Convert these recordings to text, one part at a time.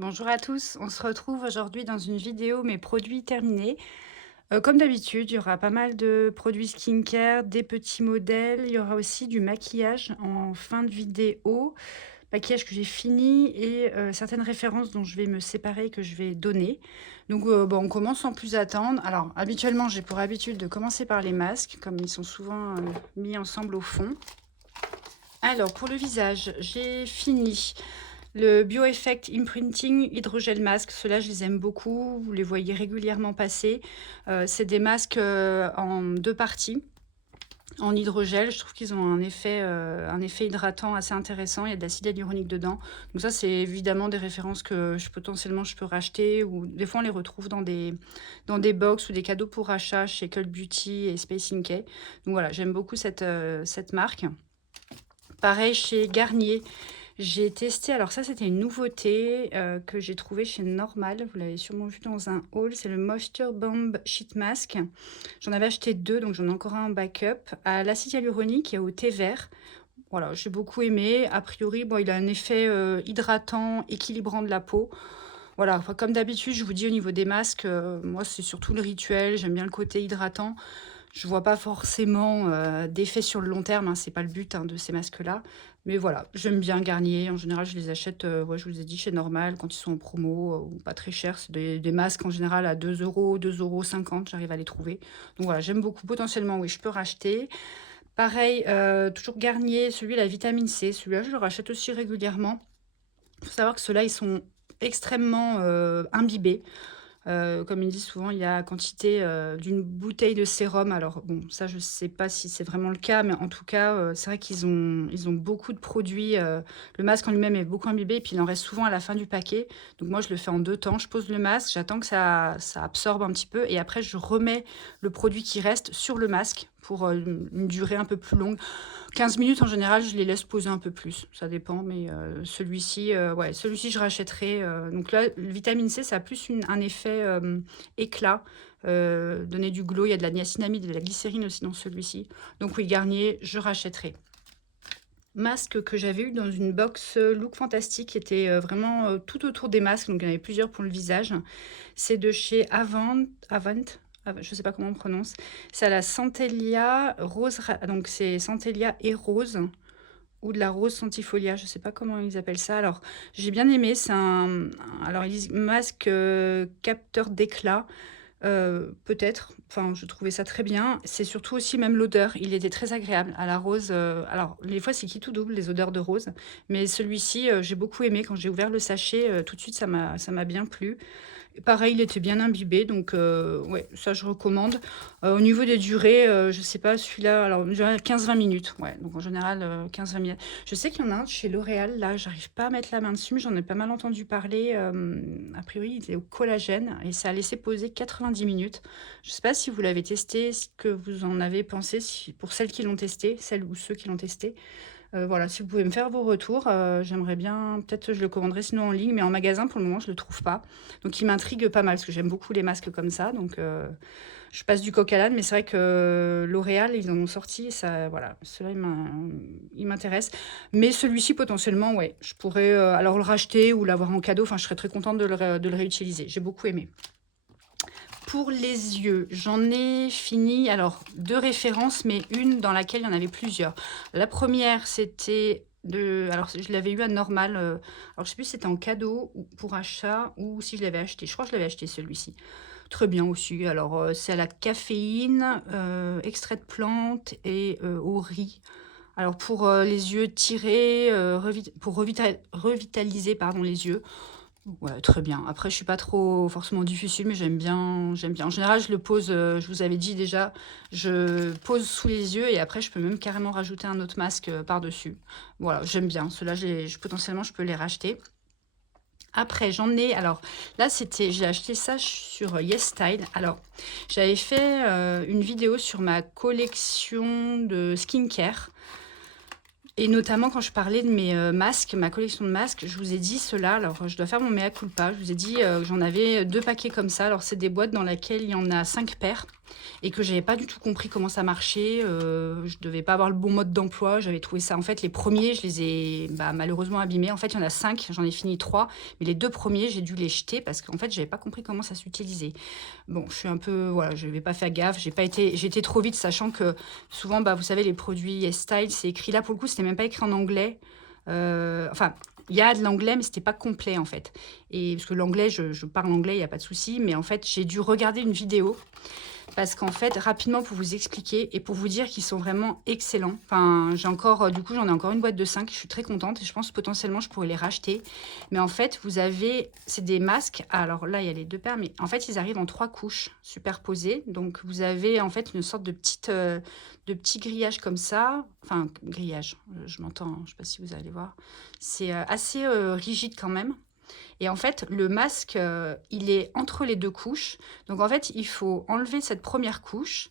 Bonjour à tous, on se retrouve aujourd'hui dans une vidéo mes produits terminés. Comme d'habitude, il y aura pas mal de produits skincare, des petits modèles, il y aura aussi du maquillage en fin de vidéo, maquillage que j'ai fini et certaines références dont je vais me séparer et que je vais donner. Donc bon, on commence sans plus attendre. Alors habituellement, j'ai pour habitude de commencer par les masques, comme ils sont souvent mis ensemble au fond. Alors pour le visage, j'ai fini le Bioeffect Imprinting Hydrogel Mask. Ceux-là, je les aime beaucoup. Vous les voyez régulièrement passer. C'est des masques en deux parties, en hydrogel. Je trouve qu'ils ont un effet hydratant assez intéressant. Il y a de l'acide hyaluronique dedans. Donc ça, c'est évidemment des références que potentiellement je peux racheter. Ou des fois, on les retrouve dans des box ou des cadeaux pour achat chez Cult Beauty et Space NK. Donc voilà, j'aime beaucoup cette marque. Pareil chez Garnier. J'ai testé, alors ça c'était une nouveauté que j'ai trouvé chez Normal, vous l'avez sûrement vu dans un haul, c'est le Moisture Bomb Sheet Mask. J'en avais acheté deux, donc j'en ai encore un en backup, à l'acide hyaluronique et au thé vert. Voilà, j'ai beaucoup aimé. A priori, bon, il a un effet hydratant, équilibrant de la peau. Voilà, enfin, comme d'habitude, je vous dis au niveau des masques, moi c'est surtout le rituel, j'aime bien le côté hydratant. Je vois pas forcément d'effet sur le long terme, hein, c'est pas le but de ces masques-là. Mais voilà, j'aime bien Garnier. En général, je les achète, ouais, je vous ai dit, chez Normal, quand ils sont en promo, ou pas très cher. C'est des masques en général à 2 euros, 2,50 €, j'arrive à les trouver. Donc voilà, j'aime beaucoup. Potentiellement, oui, je peux racheter. Pareil, toujours Garnier, celui à la vitamine C. Celui-là, je le rachète aussi régulièrement. Il faut savoir que ceux-là, ils sont extrêmement imbibés. Comme ils disent souvent, il y a quantité d'une bouteille de sérum. Alors bon, ça je sais pas si c'est vraiment le cas, mais en tout cas, c'est vrai ils ont beaucoup de produits. Le masque en lui-même est beaucoup imbibé, et puis il en reste souvent à la fin du paquet. Donc moi, je le fais en deux temps. Je pose le masque, j'attends que ça absorbe un petit peu, et après je remets le produit qui reste sur le masque pour une durée un peu plus longue. 15 minutes en général, je les laisse poser un peu plus, ça dépend, mais celui-ci, ouais, celui-ci je rachèterai. Donc là, le vitamine C, ça a plus un effet éclat, donner du glow. Il y a de la niacinamide et de la glycérine aussi dans celui-ci. Donc oui, Garnier, je rachèterai. Masque que j'avais eu dans une box Look Fantastique, qui était vraiment tout autour des masques, donc il y en avait plusieurs pour le visage. C'est de chez je sais pas comment on prononce. C'est à la Centellia rose, donc c'est Centellia et rose, ou de la rose centifolia, je sais pas comment ils appellent ça. Alors, j'ai bien aimé, alors ils disent masque capteur d'éclat, peut-être, enfin, je trouvais ça très bien. C'est surtout aussi même l'odeur, il était très agréable à la rose. Alors, les fois, c'est qui tout double, les odeurs de rose, mais celui-ci, j'ai beaucoup aimé. Quand j'ai ouvert le sachet, tout de suite, ça m'a bien plu. Et pareil, il était bien imbibé, donc ouais, ça je recommande. Au niveau des durées, je sais pas, celui-là, alors je dirais 15-20 minutes, ouais, donc en général 15-20 minutes. Je sais qu'il y en a un chez L'Oréal, là, j'arrive pas à mettre la main dessus, mais j'en ai pas mal entendu parler. A priori, il était au collagène et ça a laissé poser 90 minutes. Je sais pas si vous l'avez testé, ce que vous en avez pensé, pour celles qui l'ont testé, celles ou ceux qui l'ont testé. Voilà, si vous pouvez me faire vos retours, j'aimerais bien, peut-être je le commanderai sinon en ligne, mais en magasin pour le moment je le trouve pas. Donc il m'intrigue pas mal parce que j'aime beaucoup les masques comme ça. Donc je passe du coq à l'âne, mais c'est vrai que L'Oréal, ils en ont sorti, et ça, voilà, cela il m'intéresse. Mais celui-ci potentiellement, ouais, je pourrais alors le racheter ou l'avoir en cadeau. Enfin, je serais très contente de le réutiliser. J'ai beaucoup aimé. Pour les yeux, j'en ai fini, alors deux références, mais une dans laquelle il y en avait plusieurs. La première, c'était alors je l'avais eu à Normal, alors je sais plus si c'était en cadeau ou pour achat ou si je l'avais acheté. Je crois que je l'avais acheté celui-ci. Très bien aussi. Alors c'est à la caféine, extrait de plante et au riz. Alors pour les yeux tirés, pour revitaliser pardon, les yeux. Ouais, très bien. Après, je suis pas trop forcément difficile, mais j'aime bien. En général, je le pose, je vous avais dit déjà, je pose sous les yeux et après, je peux même carrément rajouter un autre masque par-dessus. Voilà, j'aime bien. Ceux-là, potentiellement, je peux les racheter. Après, j'en ai, alors là, j'ai acheté ça sur YesStyle. Alors, j'avais fait une vidéo sur ma collection de skincare. Et notamment quand je parlais de mes masques, ma collection de masques, je vous ai dit cela. Alors, je dois faire mon mea culpa. Je vous ai dit que j'en avais deux paquets comme ça. Alors, c'est des boîtes dans lesquelles il y en a 5 paires. et que j'avais pas du tout compris comment ça marchait. Je devais pas avoir le bon mode d'emploi. J'avais trouvé ça, en fait, les premiers, je les ai malheureusement abîmés. En fait, il y en a 5, j'en ai fini 3, mais les 2 premiers, j'ai dû les jeter parce qu'en fait, j'avais pas compris comment ça s'utilisait. Bon, je suis un peu, voilà, je n'avais pas fait gaffe, j'ai été trop vite, sachant que souvent, vous savez, les produits S-Style, c'est écrit là, pour le coup, c'était même pas écrit en anglais. Enfin, il y a de l'anglais, mais c'était pas complet en fait. Et parce que l'anglais, je parle anglais, il n'y a pas de souci, mais en fait, j'ai dû regarder une vidéo parce qu'en fait, rapidement, pour vous expliquer et pour vous dire qu'ils sont vraiment excellents. Enfin, j'ai encore, du coup, j'en ai encore une boîte de 5. Je suis très contente et je pense que potentiellement, je pourrais les racheter. Mais en fait, vous avez, c'est des masques. Alors là, il y a les 2 paires, mais en fait, ils arrivent en 3 couches superposées. Donc, vous avez en fait une sorte de petit grillage comme ça. Enfin, grillage, je m'entends, hein, je ne sais pas si vous allez voir. C'est assez rigide quand même. Et en fait, le masque, il est entre les 2 couches. Donc en fait, il faut enlever cette première couche,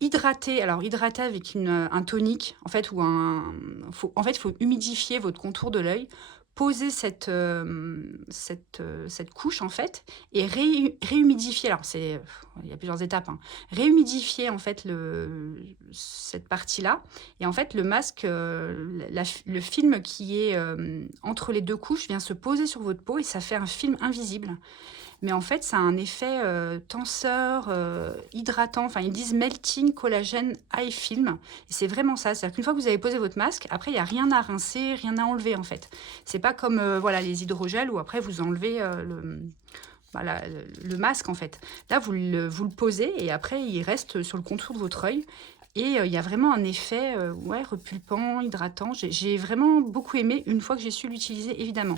hydrater, alors hydrater avec un tonique, en fait, ou en fait, il faut humidifier votre contour de l'œil, poser cette couche, en fait, et réhumidifier. Alors, il y a plusieurs étapes, hein. Réhumidifier, en fait, cette partie-là. Et en fait, le masque, le film qui est entre les 2 couches vient se poser sur votre peau et ça fait un film invisible. Mais en fait, ça a un effet tenseur, hydratant. Enfin, ils disent melting collagène eye film. Et c'est vraiment ça. C'est-à-dire qu'une fois que vous avez posé votre masque, après, il n'y a rien à rincer, rien à enlever, en fait. C'est pas comme voilà, les hydrogels où après, vous enlevez le masque, en fait. Là, vous le posez et après, il reste sur le contour de votre œil. Et il y a vraiment un effet ouais, repulpant, hydratant. J'ai vraiment beaucoup aimé une fois que j'ai su l'utiliser, évidemment.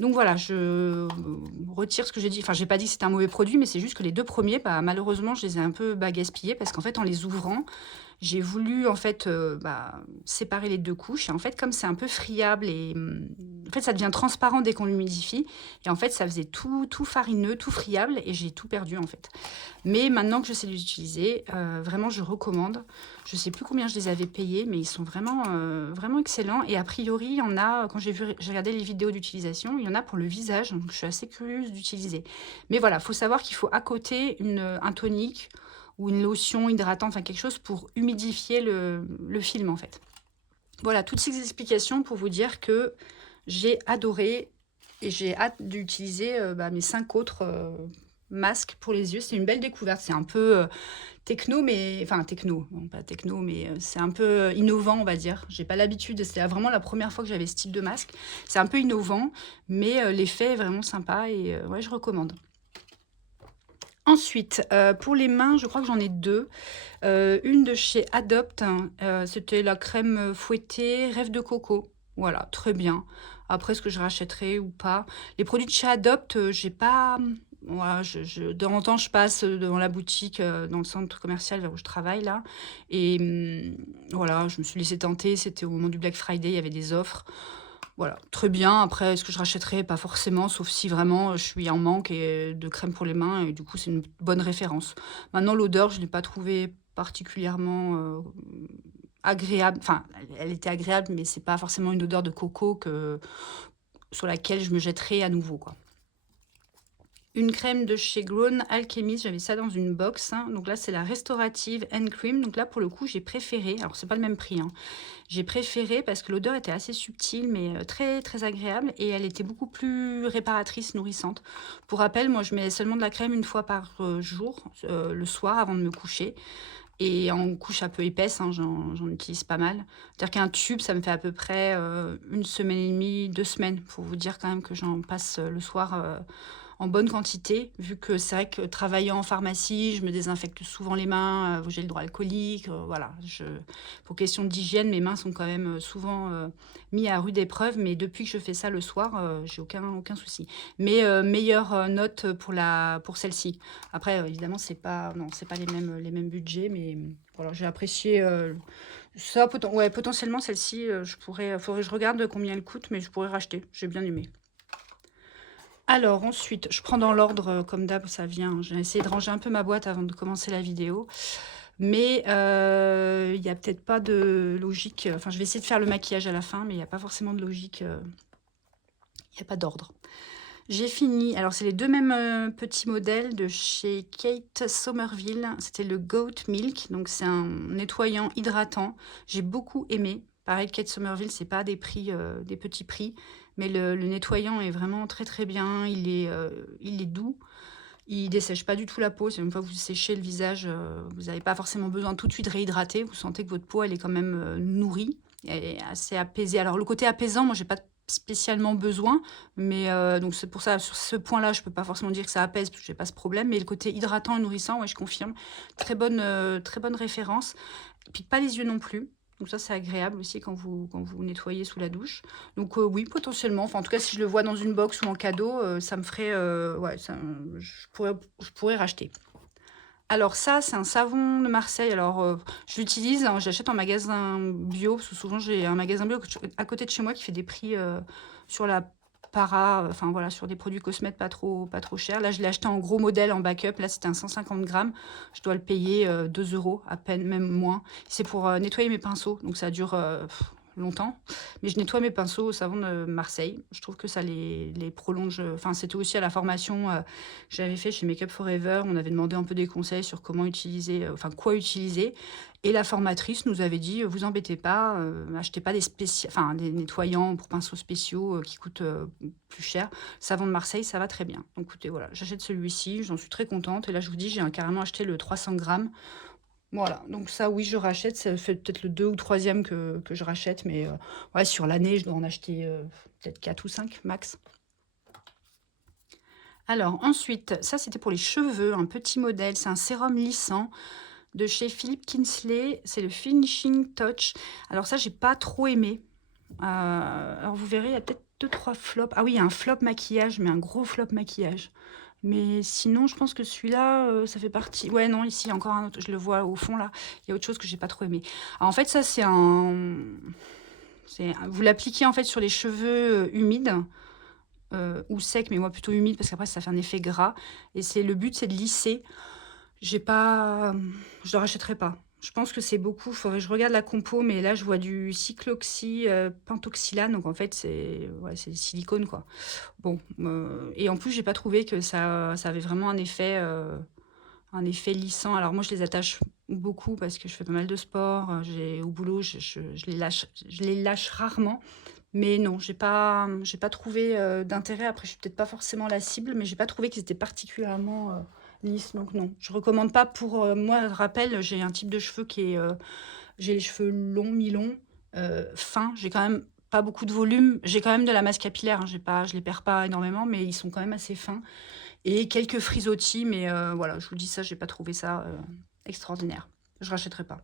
Donc voilà, je retire ce que j'ai dit. Enfin, j'ai pas dit que c'était un mauvais produit, mais c'est juste que les 2 premiers, malheureusement, je les ai un peu gaspillés parce qu'en fait, en les ouvrant, j'ai voulu en fait séparer les 2 couches. Et en fait, comme c'est un peu friable et en fait, ça devient transparent dès qu'on l'humidifie. Et en fait, ça faisait tout farineux, tout friable, et j'ai tout perdu en fait. Mais maintenant que je sais les utiliser, vraiment, je recommande. Je sais plus combien je les avais payés, mais ils sont vraiment excellents. Et a priori, il y en a, quand j'ai regardé les vidéos d'utilisation, il y en a pour le visage. Donc, je suis assez curieuse d'utiliser. Mais voilà, il faut savoir qu'il faut à côté un tonique ou une lotion hydratante, enfin quelque chose pour humidifier le film en fait. Voilà, toutes ces explications pour vous dire que j'ai adoré et j'ai hâte d'utiliser mes 5 autres masques pour les yeux. C'est une belle découverte. C'est un peu techno, mais enfin techno, non pas techno, mais c'est un peu innovant, on va dire. J'ai pas l'habitude, c'est vraiment la première fois que j'avais ce type de masque. C'est un peu innovant, mais l'effet est vraiment sympa et ouais, je recommande. Ensuite, pour les mains, je crois que j'en ai 2. Une de chez Adopt, hein, c'était la crème fouettée Rêve de coco. Voilà, très bien. Après, est-ce que je rachèterai ou pas? Les produits de chez Adopt, j'ai pas, voilà, de temps en temps, je passe devant la boutique, dans le centre commercial vers où je travaille là et voilà, je me suis laissée tenter. C'était au moment du Black Friday, il y avait des offres. Voilà, très bien. Après, est-ce que je rachèterai? Pas forcément, sauf si vraiment je suis en manque de crème pour les mains et du coup, c'est une bonne référence. Maintenant, l'odeur, je ne l'ai pas trouvée particulièrement agréable. Enfin, elle était agréable, mais c'est pas forcément une odeur de coco sur laquelle je me jetterai à nouveau, quoi. Une crème de chez Grown Alchemist, j'avais ça dans une box, hein. Donc là, c'est la Restorative Hand Cream. Donc là, pour le coup, j'ai préféré. Alors, c'est pas le même prix, hein. J'ai préféré parce que l'odeur était assez subtile, mais très, très agréable. Et elle était beaucoup plus réparatrice, nourrissante. Pour rappel, moi, je mets seulement de la crème une fois par jour, le soir, avant de me coucher. Et en couche un peu épaisse, hein, j'en utilise pas mal. C'est-à-dire qu'un tube, ça me fait à peu près 1 semaine et demie, 2 semaines, pour vous dire quand même que j'en passe le soir en bonne quantité, vu que c'est vrai que travaillant en pharmacie, je me désinfecte souvent les mains, j'ai le droit alcoolique, voilà. Pour question d'hygiène, mes mains sont quand même souvent mis à rude épreuve, mais depuis que je fais ça le soir, j'ai aucun souci. Mais meilleure note pour celle-ci. Après, évidemment, c'est pas, non, c'est pas les mêmes budgets, mais voilà, j'ai apprécié ça. Ouais, potentiellement, celle-ci, faudrait que je regarde combien elle coûte, mais je pourrais racheter. J'ai bien aimé. Alors ensuite, je prends dans l'ordre comme d'hab, ça vient. J'ai essayé de ranger un peu ma boîte avant de commencer la vidéo. Mais il n'y a peut-être pas de logique. Enfin, je vais essayer de faire le maquillage à la fin, mais il n'y a pas forcément de logique. Il n'y a pas d'ordre. J'ai fini. Alors, c'est les 2 mêmes, petits modèles de chez Kate Somerville. C'était le Goat Milk, donc c'est un nettoyant hydratant. J'ai beaucoup aimé. Pareil, Kate Somerville, c'est pas des prix, des petits prix, mais le nettoyant est vraiment très, très bien. Il est doux, il dessèche pas du tout la peau. C'est une fois que vous séchez le visage, vous avez pas forcément besoin tout de suite de réhydrater. Vous sentez que votre peau, elle est quand même, nourrie et assez apaisée. Alors le côté apaisant, moi, j'ai pas spécialement besoin, mais donc c'est pour ça, sur ce point-là, je peux pas forcément dire que ça apaise parce que j'ai pas ce problème, mais le côté hydratant et nourrissant, ouais, je confirme. Très bonne référence. Et puis pas les yeux non plus. Donc ça, c'est agréable aussi quand vous nettoyez sous la douche. Donc oui, potentiellement. Enfin, en tout cas, si je le vois dans une box ou en cadeau, ça me ferait... ouais, je pourrais racheter. Alors ça, c'est un savon de Marseille. Alors, je l'utilise, hein, je l'achète en magasin bio, parce que souvent j'ai un magasin bio à côté de chez moi qui fait des prix sur la enfin voilà, sur des produits cosmètes pas trop chers. Là, je l'ai acheté en gros modèle, en backup. Là, c'était un 150 grammes. Je dois le payer 2 euros, à peine, même moins. C'est pour nettoyer mes pinceaux, donc ça dure longtemps. Mais je nettoie mes pinceaux au savon de Marseille. Je trouve que ça les prolonge. Enfin, c'était aussi à la formation que j'avais fait chez Makeup Forever. On avait demandé un peu des conseils sur comment utiliser, enfin quoi utiliser. Et la formatrice nous avait dit, vous embêtez pas, achetez pas enfin, des nettoyants pour pinceaux spéciaux qui coûtent plus cher. Savon de Marseille, ça va très bien. Donc écoutez, voilà, j'achète celui-ci, j'en suis très contente. Et là, je vous dis, j'ai carrément acheté le 300 grammes. Voilà, donc ça, oui, je rachète. Ça fait peut-être le 2 ou 3e que je rachète, mais ouais, sur l'année, je dois en acheter peut-être 4 ou 5 max. Alors, ensuite, ça, c'était pour les cheveux, un petit modèle. C'est un sérum lissant de chez Philippe Kinsley. C'est le Finishing Touch. Alors ça, j'ai pas trop aimé. Alors, vous verrez, il y a peut-être 2-3 flops. Ah oui, il y a un flop maquillage, mais un gros flop maquillage. Mais sinon, je pense que celui-là, ça fait partie... Ouais, non, ici, il y a encore un autre. Je le vois au fond, là. Il y a autre chose que j'ai pas trop aimé. Alors, en fait, ça, vous l'appliquez, en fait, sur les cheveux humides ou secs, mais moi, plutôt humides, parce qu'après, ça fait un effet gras. Et le but, c'est de lisser. J'ai pas... Je le rachèterai pas. Je pense que c'est beaucoup. Faudrait que je regarde la compo, mais là, je vois du cycloxy pentoxylane. Donc, en fait, c'est du silicone, quoi. Bon. Et en plus, j'ai pas trouvé que ça avait vraiment un effet lissant. Alors, moi, je les attache beaucoup parce que je fais pas mal de sport. Au boulot, je les lâche rarement. Mais non, j'ai pas trouvé d'intérêt. Après, je suis peut-être pas forcément la cible, mais j'ai pas trouvé qu'ils étaient particulièrement lisses. Donc non, je recommande pas pour moi. Rappel, j'ai un type de cheveux j'ai les cheveux longs, mi-longs, fins. J'ai quand même pas beaucoup de volume. J'ai quand même de la masse capillaire. Hein, je les perds pas énormément, mais ils sont quand même assez fins. Et quelques frisottis, mais voilà, je vous dis ça, j'ai pas trouvé ça extraordinaire. Je rachèterai pas.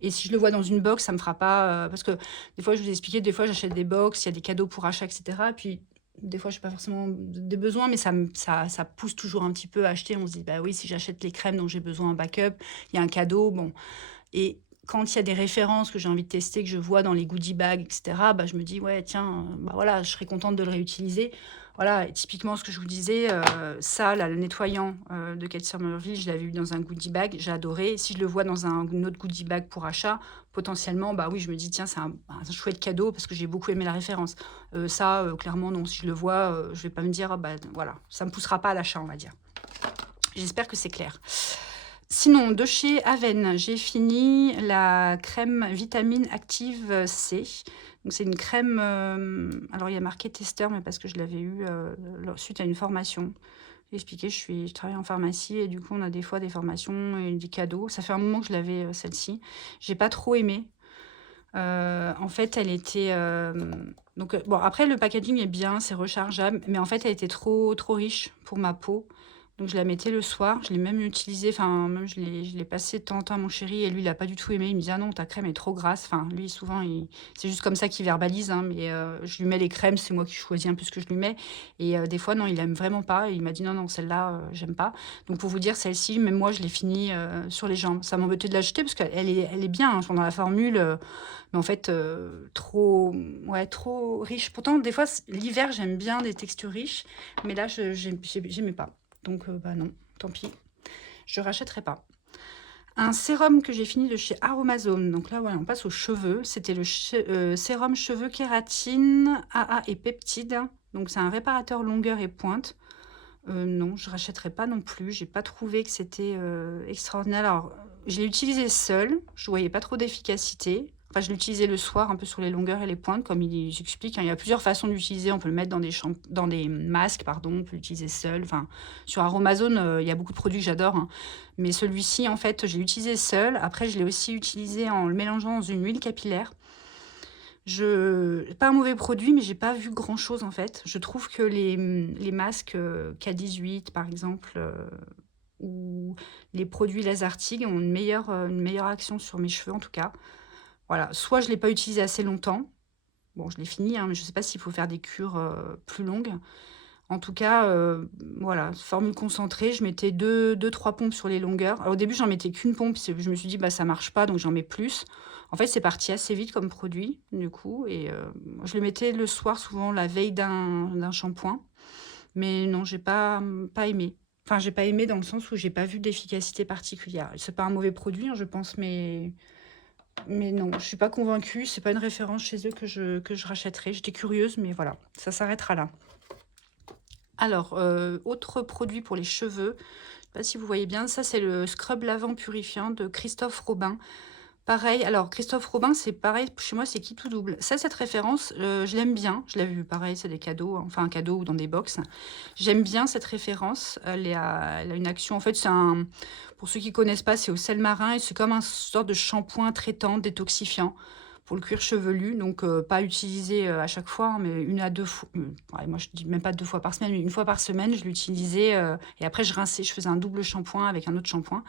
Et si je le vois dans une box, ça me fera pas... parce que des fois, je vous ai expliqué, des fois, j'achète des box, il y a des cadeaux pour achat, etc. Et puis, des fois, je n'ai pas forcément des besoins, mais ça pousse toujours un petit peu à acheter. On se dit, bah oui, si j'achète les crèmes dont j'ai besoin en backup, il y a un cadeau, bon. Et quand il y a des références que j'ai envie de tester, que je vois dans les goodie bags, etc., bah, je me dis, ouais, tiens, bah voilà, je serais contente de le réutiliser. Voilà, et typiquement, ce que je vous disais, ça, là, le nettoyant de Kate Somerville, je l'avais eu dans un goodie bag, j'ai adoré. Si je le vois dans un autre goodie bag pour achat, potentiellement, bah oui, je me dis, tiens, c'est un chouette cadeau parce que j'ai beaucoup aimé la référence. Ça, clairement, non, si je le vois, je vais pas me dire, bah voilà, ça me poussera pas à l'achat, on va dire. J'espère que c'est clair. Sinon, de chez Aven, j'ai fini la crème vitamine active C. Donc c'est une crème, alors il y a marqué testeur, mais parce que je l'avais eu suite à une formation. J'ai expliqué, je travaille en pharmacie et du coup on a des fois des formations et des cadeaux. Ça fait un moment que je l'avais celle-ci. J'ai pas trop aimé. En fait, elle était... donc, bon, après le packaging est bien, c'est rechargeable, mais en fait elle était trop riche pour ma peau. Donc je la mettais le soir, je l'ai même utilisée, enfin même je l'ai passée de temps en temps à mon chéri et lui il a pas du tout aimé, il me dit ah non ta crème est trop grasse, enfin lui souvent c'est juste comme ça qu'il verbalise, hein, mais je lui mets les crèmes, c'est moi qui choisis un peu ce que je lui mets et des fois non il aime vraiment pas et il m'a dit non celle-là j'aime pas. Donc pour vous dire celle-ci, même moi je l'ai finie sur les jambes, ça m'embêtait de l'acheter parce qu'elle elle est bien hein, dans la formule, mais en fait ouais trop riche. Pourtant des fois l'hiver j'aime bien des textures riches, mais là j'aimais pas. Donc, bah non, tant pis. Je rachèterai pas. Un sérum que j'ai fini de chez Aromazone. Donc là, voilà, on passe aux cheveux. C'était le sérum cheveux kératine, AA et peptides. Donc c'est un réparateur longueur et pointe. Non, je rachèterai pas non plus. J'ai pas trouvé que c'était extraordinaire. Alors, je l'ai utilisé seul. Je voyais pas trop d'efficacité. Enfin, je l'utilisais le soir, un peu sur les longueurs et les pointes, comme il explique, hein. Il y a plusieurs façons d'utiliser. On peut le mettre dans dans des masques, pardon. On peut l'utiliser seul. Enfin, sur Aromazone, il y a beaucoup de produits que j'adore, hein. Mais celui-ci, en fait, je l'ai utilisé seul. Après, je l'ai aussi utilisé en le mélangeant dans une huile capillaire. Pas un mauvais produit, mais j'ai pas vu grand-chose en fait. Je trouve que les masques K18 par exemple, ou les produits Lazartig ont une meilleure action sur mes cheveux en tout cas. Voilà, soit je l'ai pas utilisé assez longtemps. Bon, je l'ai fini, hein, mais je sais pas s'il faut faire des cures plus longues. En tout cas, voilà, formule concentrée, je mettais 2-3 pompes sur les longueurs. Alors, au début, j'en mettais qu'une pompe, je me suis dit: «Bah, ça marche pas, donc j'en mets plus». En fait, c'est parti assez vite comme produit, du coup et je le mettais le soir, souvent la veille d'un shampoing. Mais non, j'ai pas aimé. Enfin, j'ai pas aimé dans le sens où j'ai pas vu d'efficacité particulière. C'est pas un mauvais produit, hein, je pense, mais non, je suis pas convaincue. C'est pas une référence chez eux que je rachèterai. J'étais curieuse, mais voilà, ça s'arrêtera là. Alors, autre produit pour les cheveux, je sais pas si vous voyez bien, ça c'est le scrub lavant purifiant de Christophe Robin. Pareil, alors Christophe Robin, c'est pareil, chez moi c'est qui tout double. Ça, cette référence, je l'aime bien, je l'ai vu pareil, c'est des cadeaux, hein, enfin un cadeau ou dans des box. J'aime bien cette référence, elle a une action, en fait pour ceux qui connaissent pas, c'est au sel marin et c'est comme un sorte de shampoing traitant, détoxifiant pour le cuir chevelu, donc pas utilisé à chaque fois, hein, mais une à deux fois, ouais, moi je dis même pas 2 fois par semaine, mais une fois par semaine, je l'utilisais et après je rinçais, je faisais un double shampoing avec un autre shampoing.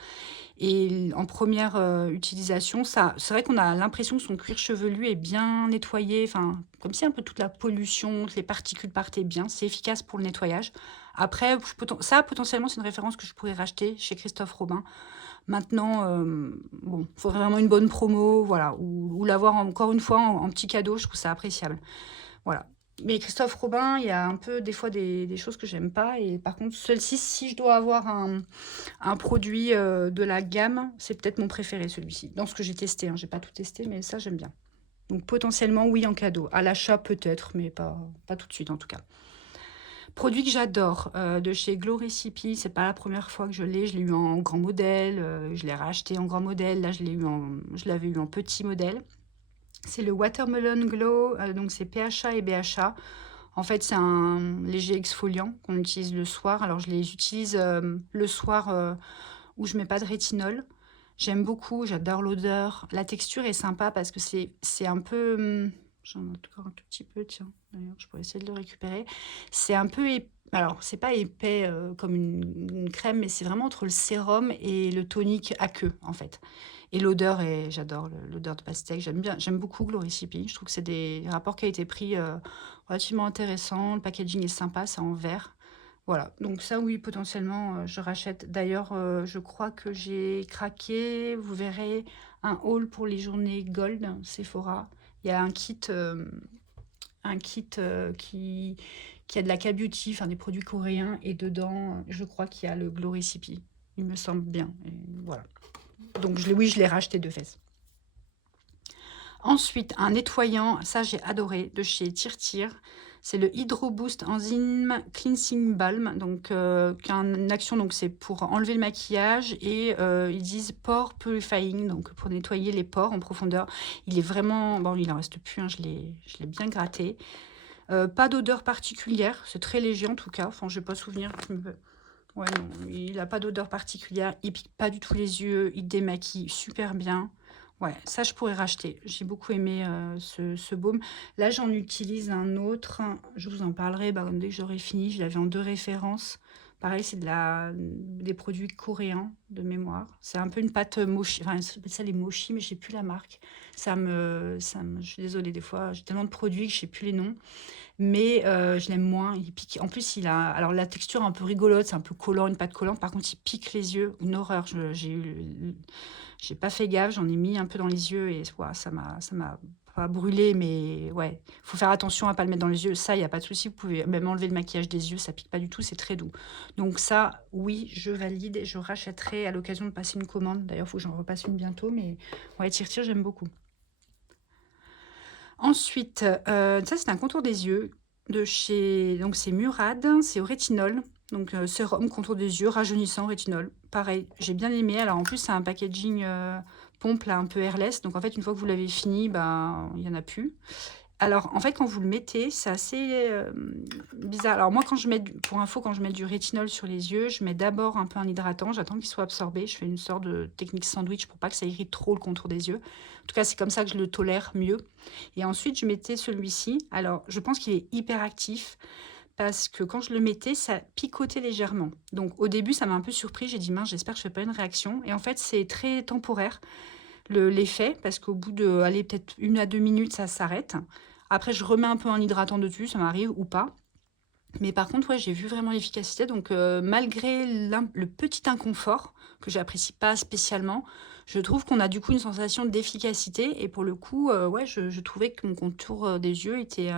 Et en première utilisation, c'est vrai qu'on a l'impression que son cuir chevelu est bien nettoyé, enfin, comme si un peu toute la pollution, toutes les particules partaient bien. C'est efficace pour le nettoyage. Après, ça, potentiellement, c'est une référence que je pourrais racheter chez Christophe Robin. Maintenant, bon, il faudrait vraiment une bonne promo, voilà, ou l'avoir encore une fois en petit cadeau, je trouve ça appréciable. Voilà. Mais Christophe Robin, il y a un peu des fois des choses que j'aime pas. Et par contre, celle-ci, si je dois avoir un produit de la gamme, c'est peut-être mon préféré, celui-ci. Dans ce que j'ai testé, hein. J'ai pas tout testé, mais ça, j'aime bien. Donc potentiellement, oui, en cadeau. À l'achat, peut-être, mais pas tout de suite, en tout cas. Produit que j'adore, de chez Glow Recipe. C'est pas la première fois que je l'ai. Je l'ai eu en grand modèle. Je l'ai racheté en grand modèle. Là, je l'avais eu en petit modèle. C'est le Watermelon Glow. Donc, c'est PHA et BHA. En fait, c'est un léger exfoliant qu'on utilise le soir. Alors, je les utilise le soir où je mets pas de rétinol. J'aime beaucoup, j'adore l'odeur. La texture est sympa parce que c'est un peu... j'en ai encore un tout petit peu, tiens. D'ailleurs, je pourrais essayer de le récupérer. C'est un peu... Alors, c'est pas épais comme une crème, mais c'est vraiment entre le sérum et le tonique aqueux, en fait. Et l'odeur, j'adore l'odeur de pastèque. J'aime beaucoup Glow Recipe. Je trouve que c'est des rapports qualité-prix relativement intéressants. Le packaging est sympa, c'est en verre. Voilà, donc ça oui, potentiellement, je rachète. D'ailleurs, je crois que j'ai craqué, vous verrez, un haul pour les journées Gold Sephora. Il y a un kit qui a de la K-beauty, enfin des produits coréens, et dedans, je crois qu'il y a le Glow Recipe. Il me semble bien. Et voilà. Donc oui, je l'ai racheté de fait. Ensuite, un nettoyant, ça j'ai adoré, de chez Tirtir. C'est le Hydro Boost Enzyme Cleansing Balm. Donc, qui a une action, donc c'est pour enlever le maquillage. Et ils disent pore purifying, donc pour nettoyer les pores en profondeur. Il est vraiment... Bon, il en reste plus, hein, je l'ai bien gratté. Pas d'odeur particulière, c'est très léger en tout cas. Enfin, je n'ai pas souvenir. Ouais, non, il n'a pas d'odeur particulière. Il pique pas du tout les yeux. Il démaquille super bien. Ouais, ça, je pourrais racheter. J'ai beaucoup aimé ce baume. Là, j'en utilise un autre. Je vous en parlerai dès que j'aurai fini. Je l'avais en 2 références. Pareil, c'est des produits coréens de mémoire. C'est un peu une pâte mochi. Enfin, ça s'appelle ça les mochi, mais je sais plus la marque. Je suis désolée, des fois, j'ai tellement de produits que je sais plus les noms. Mais je l'aime moins. Il pique. En plus, alors la texture un peu rigolote, c'est un peu collant, une pâte collante. Par contre, il pique les yeux. Une horreur. J'ai pas fait gaffe, j'en ai mis un peu dans les yeux et ouais, ça m'a pas brûlé, mais ouais, faut faire attention à pas le mettre dans les yeux. Ça, il y a pas de souci, vous pouvez même enlever le maquillage des yeux, ça pique pas du tout, c'est très doux. Donc ça, oui, je valide et je rachèterai à l'occasion de passer une commande. D'ailleurs, il faut que j'en repasse une bientôt, mais ouais, Tirtir, j'aime beaucoup. Ensuite, ça c'est un contour des yeux de chez donc c'est Murad, c'est au rétinol, donc sérum contour des yeux, rajeunissant, rétinol. Pareil, j'ai bien aimé. Alors en plus, c'est un packaging, pompe là, un peu airless, donc en fait, une fois que vous l'avez fini, bah, il y en a plus. Alors, en fait, quand vous le mettez, c'est assez, bizarre. Alors moi, quand je mets du pour info, quand je mets du rétinol sur les yeux, je mets d'abord un peu un hydratant, j'attends qu'il soit absorbé. Je fais une sorte de technique sandwich pour pas que ça irrite trop le contour des yeux. En tout cas, c'est comme ça que je le tolère mieux et ensuite je mettais celui-ci. Alors, je pense qu'il est hyper actif parce que quand je le mettais, ça picotait légèrement. Donc au début, ça m'a un peu surpris, j'ai dit: «Mince, j'espère que je fais pas une réaction» et en fait, c'est très temporaire l'effet, parce qu'au bout de, allez, peut-être 1 à 2 minutes, ça s'arrête. Après, je remets un peu un hydratant dessus, ça m'arrive ou pas. Mais par contre, ouais, j'ai vu vraiment l'efficacité. Donc, malgré le petit inconfort, que j'apprécie pas spécialement, je trouve qu'on a du coup une sensation d'efficacité. Et pour le coup, ouais, je trouvais que mon contour des yeux était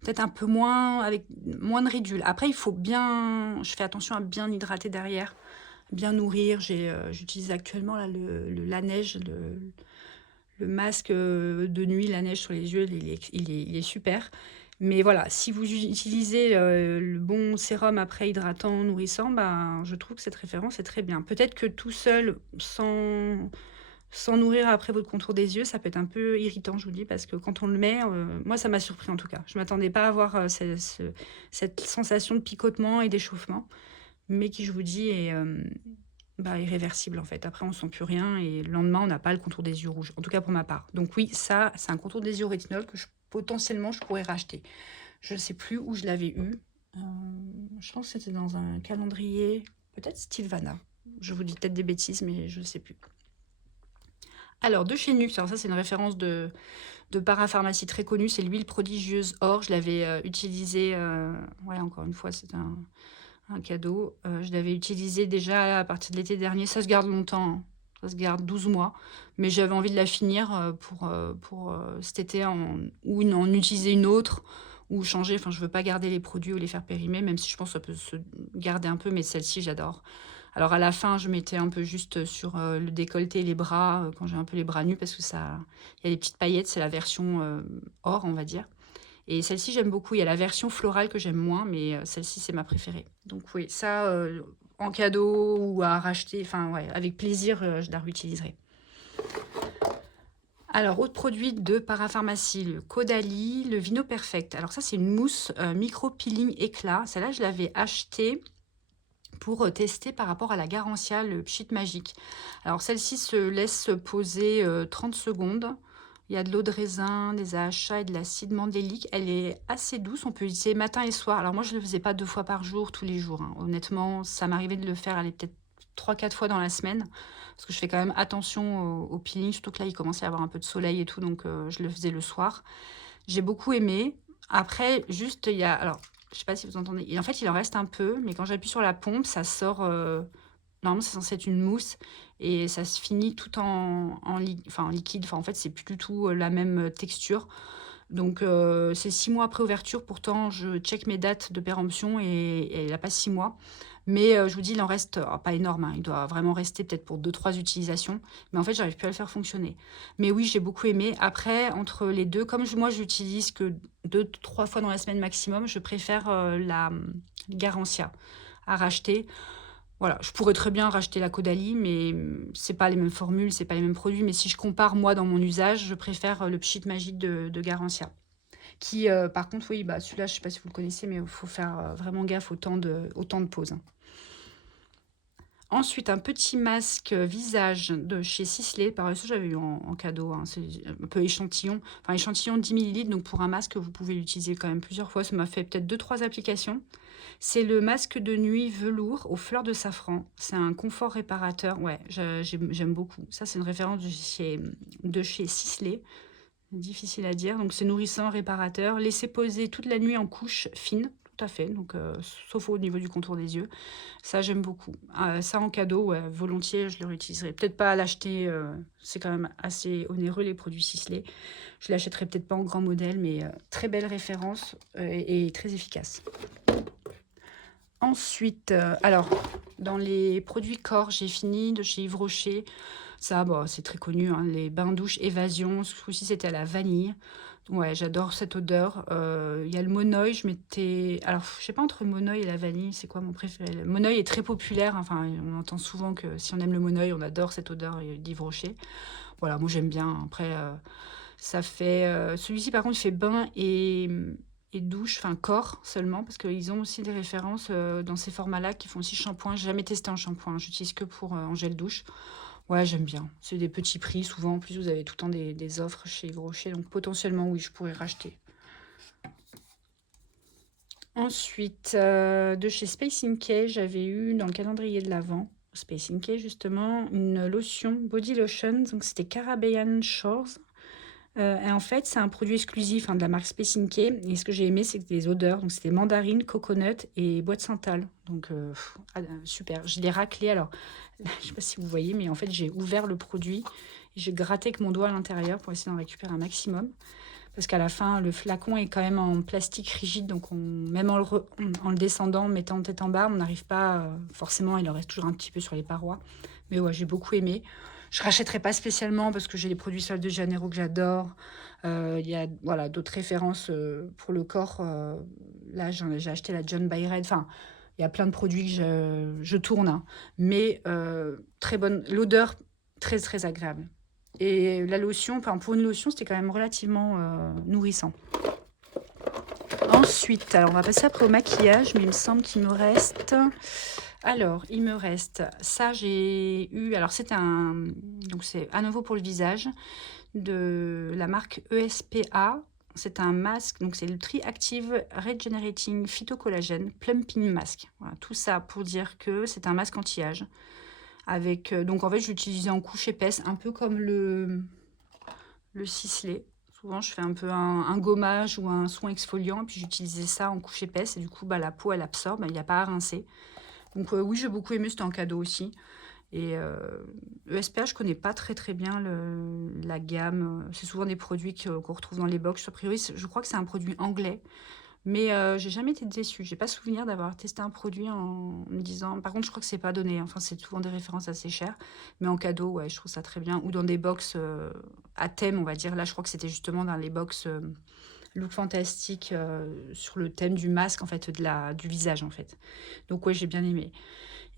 peut-être un peu moins, avec moins de ridules. Après, il faut bien, je fais attention à bien hydrater derrière, bien nourrir. J'utilise actuellement là, la neige, le masque de nuit, la neige sur les yeux, il est super. Mais voilà, si vous utilisez le bon sérum après hydratant, nourrissant, ben, je trouve que cette référence est très bien. Peut-être que tout seul, sans nourrir après votre contour des yeux, ça peut être un peu irritant, je vous dis, parce que quand on le met, moi ça m'a surpris en tout cas. Je ne m'attendais pas à avoir cette sensation de picotement et d'échauffement, mais qui, je vous dis, est bah, irréversible en fait. Après, on sent plus rien et le lendemain, on n'a pas le contour des yeux rouges. En tout cas pour ma part. Donc oui, ça, c'est un contour des yeux au rétinol que potentiellement je pourrais racheter. Je ne sais plus où je l'avais eu. Euh, je pense que c'était dans un calendrier, peut-être Stilvana. Je vous dis peut-être des bêtises, mais je ne sais plus. Alors, de chez Nux, alors ça c'est une référence de parapharmacie très connue, c'est l'huile prodigieuse or. Je l'avais utilisée, ouais, encore une fois, c'est un cadeau. Je l'avais utilisé déjà à partir de l'été dernier. Ça se garde longtemps, hein. Ça se garde 12 mois. Mais j'avais envie de la finir pour cet été ou en utiliser une autre ou changer. Enfin, je veux pas garder les produits ou les faire périmer, même si je pense que ça peut se garder un peu. Mais celle-ci, j'adore. Alors à la fin, je mettais un peu juste sur le décolleté et les bras, quand j'ai un peu les bras nus, parce que ça, il y a des petites paillettes. C'est la version or, on va dire. Et celle-ci, j'aime beaucoup. Il y a la version florale que j'aime moins, mais celle-ci, c'est ma préférée. Donc oui, ça, en cadeau ou à racheter, enfin ouais, avec plaisir, je la réutiliserai. Alors, autre produit de parapharmacie, le Caudalie, le Vino Perfect. Alors ça, c'est une mousse micro-peeling éclat. Celle-là, je l'avais achetée pour tester par rapport à la Garancia, le Pchit Magique. Alors celle-ci se laisse poser 30 secondes. Il y a de l'eau de raisin, des AHA et de l'acide mandélique. Elle est assez douce, on peut l'utiliser matin et soir. Alors moi, je ne le faisais pas 2 fois par jour, tous les jours, hein. Honnêtement, ça m'arrivait de le faire, allez, peut-être 3 4 fois dans la semaine. Parce que je fais quand même attention au peeling, surtout que là, il commençait à avoir un peu de soleil et tout, donc je le faisais le soir. J'ai beaucoup aimé. Après, juste, il y a... Alors, je sais pas si vous entendez. Et en fait, il en reste un peu, mais quand j'appuie sur la pompe, ça sort. Normalement, c'est censé être une mousse et ça se finit tout enfin, en liquide. Enfin, en fait, c'est plus du tout la même texture. Donc, c'est 6 mois après ouverture. Pourtant, je check mes dates de péremption et elle n'a pas 6 mois. Mais je vous dis, il en reste pas énorme, hein. Il doit vraiment rester peut-être pour 2 3 utilisations. Mais en fait, j'arrive plus à le faire fonctionner. Mais oui, j'ai beaucoup aimé. Après, entre les deux, comme moi, j'utilise que 2 3 fois dans la semaine maximum, je préfère la Garancia à racheter. Voilà, je pourrais très bien racheter la Caudalie, mais c'est pas les mêmes formules, c'est pas les mêmes produits. Mais si je compare moi dans mon usage, je préfère le Pchit Magique de Garancia. Qui, par contre, oui, bah celui-là, je sais pas si vous le connaissez, mais il faut faire vraiment gaffe au temps de pause, hein. Ensuite, un petit masque visage de chez Sisley. Pareil, ça, j'avais eu en cadeau, hein. C'est un peu échantillon. Enfin, échantillon 10 millilitres. Donc, pour un masque, vous pouvez l'utiliser quand même plusieurs fois. Ça m'a fait peut-être 2 3 applications. C'est le masque de nuit velours aux fleurs de safran. C'est un confort réparateur. Ouais, j'aime beaucoup. Ça, c'est une référence de chez Sisley. Difficile à dire. Donc, c'est nourrissant, réparateur. Laissez poser toute la nuit en couche fine. Tout à fait. Donc, sauf au niveau du contour des yeux. Ça, j'aime beaucoup. Ça, en cadeau, ouais, volontiers, je le réutiliserai. Peut-être pas à l'acheter. C'est quand même assez onéreux, les produits Sisley. Je l'achèterai peut-être pas en grand modèle, mais très belle référence et très efficace. Ensuite, alors, dans les produits corps, j'ai fini de chez Yves Rocher. Ça, bon, c'est très connu, hein, les bains douches Évasion. Ce coup-ci, c'était à la vanille. Ouais, j'adore cette odeur. Il y a le monoeil, je mettais alors je sais pas entre le monoeil et la vanille, c'est quoi mon préféré? Le monoeil est très populaire, enfin, on entend souvent que si on aime le monoeil, on adore cette odeur, d'Yves Rocher. Voilà, moi j'aime bien. Après, ça fait, celui-ci par contre, il fait bain et douche, enfin corps seulement, parce qu'ils ont aussi des références, dans ces formats-là qui font aussi shampoing. J'ai jamais testé en shampoing, j'utilise que pour, en gel douche. Ouais, j'aime bien. C'est des petits prix souvent. En plus, vous avez tout le temps des offres chez Yves Rocher, donc potentiellement, oui, je pourrais racheter. Ensuite, de chez Space NK, j'avais eu dans le calendrier de l'Avent, Space NK justement, une lotion, body lotion, donc c'était Caribbean Shores. Et en fait, c'est un produit exclusif, hein, de la marque Space NK. Et ce que j'ai aimé, c'est que des odeurs. Donc, c'était mandarine, coconut et bois de santal. Donc, super. Je l'ai raclé. Alors, je sais pas si vous voyez, mais en fait, j'ai ouvert le produit. Et j'ai gratté avec mon doigt à l'intérieur pour essayer d'en récupérer un maximum. Parce qu'à la fin, le flacon est quand même en plastique rigide. Donc, même en le descendant, en mettant tête en bas, on n'arrive pas. Forcément, il en reste toujours un petit peu sur les parois. Mais ouais, j'ai beaucoup aimé. Je rachèterai pas spécialement parce que j'ai les produits Sol de Janeiro que j'adore. Il y a voilà, d'autres références pour le corps. Là, j'ai acheté la John by Red. Enfin, il y a plein de produits que je tourne, hein. Mais très bonne. L'odeur, très, très agréable. Et la lotion, enfin, pour une lotion, c'était quand même relativement nourrissant. Ensuite, alors on va passer après au maquillage, mais il me semble qu'il me reste. Alors, il me reste ça, j'ai eu. Alors, c'est un. Donc, c'est à nouveau pour le visage de la marque ESPA. C'est un masque, donc c'est le Tri-Active Regenerating Phytocollagène Plumping Mask. Voilà, tout ça pour dire que c'est un masque anti-âge. Avec, donc en fait, je l'utilisais en couche épaisse, un peu comme le ciselé. Souvent, je fais un peu un gommage ou un soin exfoliant, et puis j'utilisais ça en couche épaisse, et du coup, bah, la peau, elle absorbe, il n'y a pas à rincer. Donc oui, j'ai beaucoup aimé, c'était en cadeau aussi. Et ESPA, je connais pas très très bien la gamme. C'est souvent des produits qu'on retrouve dans les box. A priori, je crois que c'est un produit anglais. Mais j'ai jamais été déçue. J'ai pas souvenir d'avoir testé un produit en me disant. Par contre, je crois que c'est pas donné. Enfin, c'est souvent des références assez chères. Mais en cadeau, ouais, je trouve ça très bien. Ou dans des box à thème, on va dire. Là, je crois que c'était justement dans les box Look Fantastique sur le thème du masque, en fait, du visage, en fait. Donc, ouais, j'ai bien aimé.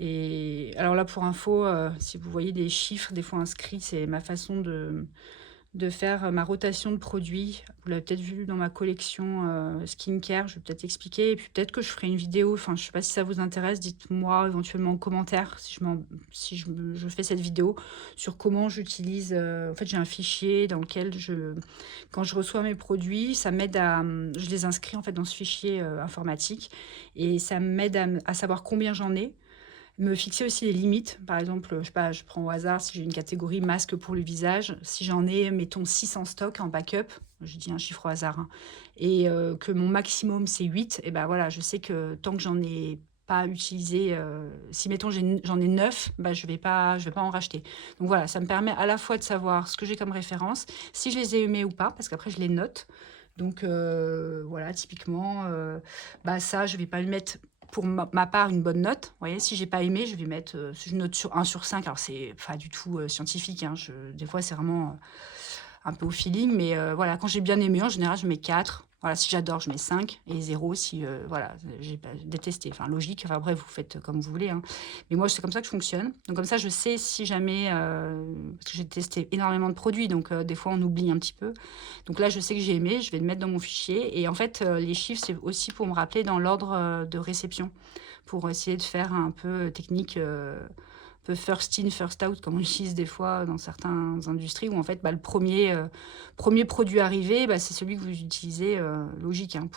Et alors là, pour info, si vous voyez des chiffres des fois inscrits, c'est ma façon de faire ma rotation de produits. Vous l'avez peut-être vu dans ma collection skincare, je vais peut-être expliquer. Et puis peut-être que je ferai une vidéo, enfin je sais pas si ça vous intéresse, dites-moi éventuellement en commentaire si je fais cette vidéo sur comment j'utilise. En fait, j'ai un fichier dans lequel quand je reçois mes produits, ça m'aide je les inscris en fait dans ce fichier informatique et ça m'aide à savoir combien j'en ai, me fixer aussi les limites. Par exemple, je sais pas, je prends au hasard si j'ai une catégorie masque pour le visage. Si j'en ai, mettons 6 en stock, en backup, je dis un chiffre au hasard, hein, et que mon maximum c'est 8, et ben voilà, je sais que tant que j'en ai pas utilisé, si mettons j'en ai 9, bah, je vais pas en racheter. Donc voilà, ça me permet à la fois de savoir ce que j'ai comme référence, si je les ai aimés ou pas, parce qu'après je les note. Donc voilà, typiquement, bah ça, je vais pas le mettre pour ma part une bonne note. Vous voyez, si j'ai pas aimé, je vais mettre une note sur 1 sur 5. Alors, c'est pas du tout scientifique, hein. Des fois, c'est vraiment un peu au feeling. Mais voilà, quand j'ai bien aimé, en général, je mets 4. Voilà, si j'adore, je mets 5. Et 0 si voilà, j'ai pas détesté. Enfin, logique. Enfin, bref, vous faites comme vous voulez, hein. Mais moi, c'est comme ça que je fonctionne. Donc, comme ça, je sais si jamais. Parce que j'ai testé énormément de produits. Donc, des fois, on oublie un petit peu. Donc là, je sais que j'ai aimé, je vais le mettre dans mon fichier. Et en fait, les chiffres, c'est aussi pour me rappeler dans l'ordre de réception, pour essayer de faire un peu technique, un peu first in, first out, comme on utilise des fois dans certaines industries, où en fait, bah, le premier produit arrivé, bah, c'est celui que vous utilisez, logique, hein,